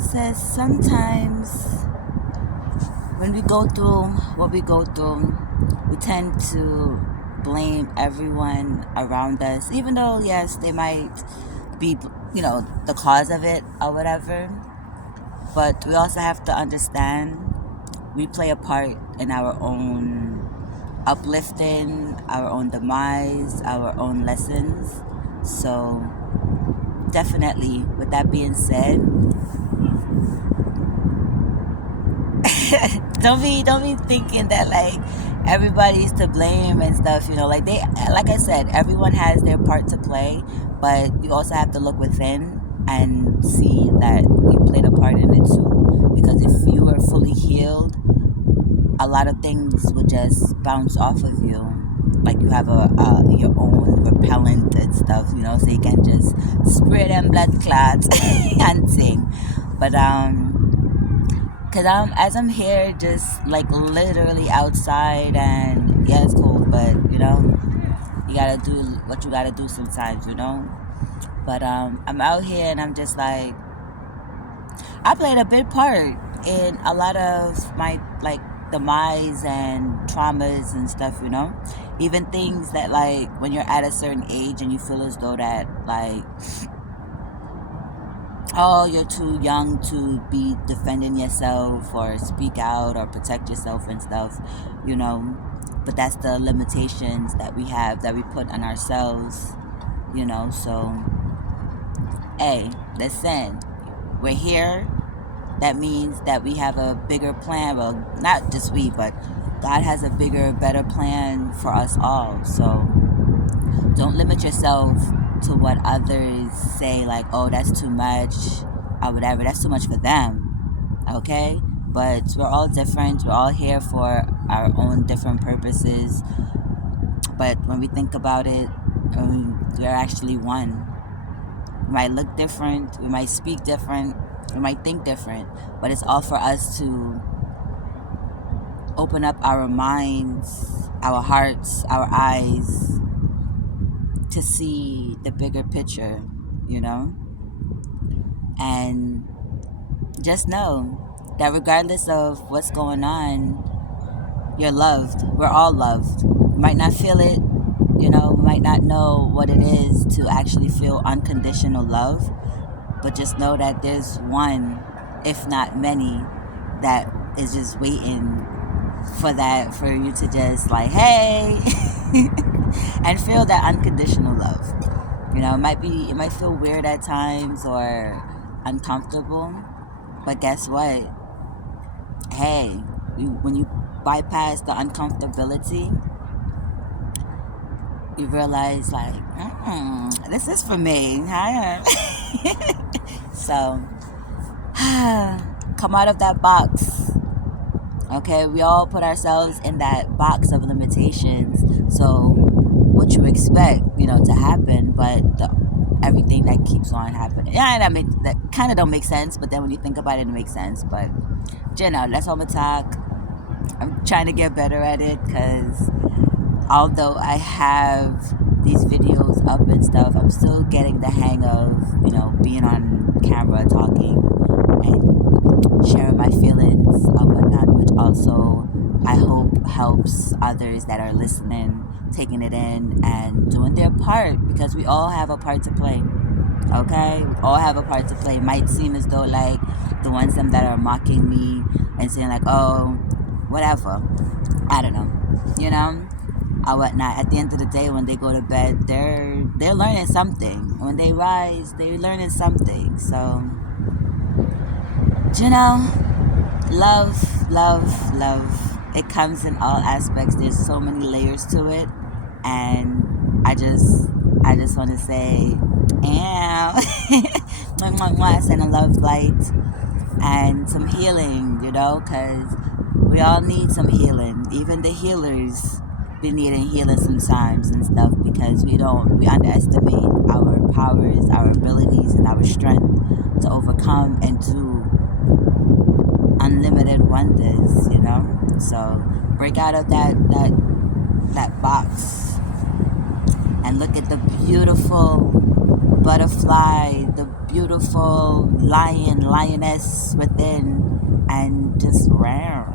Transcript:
Says sometimes when we go through what we go through, we tend to blame everyone around us, even though, yes, they might be, the cause of it or whatever. But we also have to understand we play a part in our own uplifting, our own demise, our own lessons. So, definitely, with that being said, don't be thinking that like everybody's to blame and stuff, like like I said, everyone has their part to play, but you also have to look within and see that you played a part in it too, because if you were fully healed, a lot of things would just bounce off of you, like you have your own repellent and stuff, so you can just spray them blood clots and sing. But cause as I'm here, just like literally outside, and yeah, it's cold, but you gotta do what you gotta do sometimes. But I'm out here, and I'm just like, I played a big part in a lot of my like demise and traumas and stuff. Even things that like when you're at a certain age and you feel as though that like, oh, you're too young to be defending yourself or speak out or protect yourself and stuff, you know. But that's the limitations that we have, that we put on ourselves. So, hey, listen, we're here. That means that we have a bigger plan. Well, not just we, but God has a bigger, better plan for us all. So, don't limit yourself to what others say, like, oh, that's too much or whatever. That's too much for them, okay? But we're all different. We're all here for our own different purposes. But when we think about it, we're actually one. We might look different. We might speak different. We might think different. But it's all for us to open up our minds, our hearts, our eyes, to see the bigger picture. And just know that regardless of what's going on, you're loved. We're all loved. You might not feel it, might not know what it is to actually feel unconditional love, but just know that there's one, if not many, that is just waiting for you to just like, hey, and feel that unconditional love. It might feel weird at times or uncomfortable, but guess what? Hey, when you bypass the uncomfortability, you realize like, this is for me. So, come out of that box. Okay, we all put ourselves in that box of limitations. So, what you expect, to happen, but everything that keeps on happening. Yeah, that kind of don't make sense. But then when you think about it, it makes sense. But that's all my talk. I'm trying to get better at it, because although I have these videos up and stuff, I'm still getting the hang of being on camera talking and sharing my feelings or whatnot, which also I hope helps others that are listening, taking it in and doing their part, because we all have a part to play. Okay, we all have a part to play. It might seem as though like the ones that are mocking me and saying like, oh, whatever, I don't know, or whatnot. At the end of the day, when they go to bed, they're learning something. When they rise, they're learning something. So, love, love, love. It comes in all aspects. There's so many layers to it, and I just want to say, send a love light and some healing, because we all need some healing. Even the healers be needing healing sometimes and stuff, because we underestimate our powers, our abilities, and our strength to overcome and do unlimited wonders. So break out of that box and look at the beautiful butterfly, the beautiful lion, lioness within, and just rare.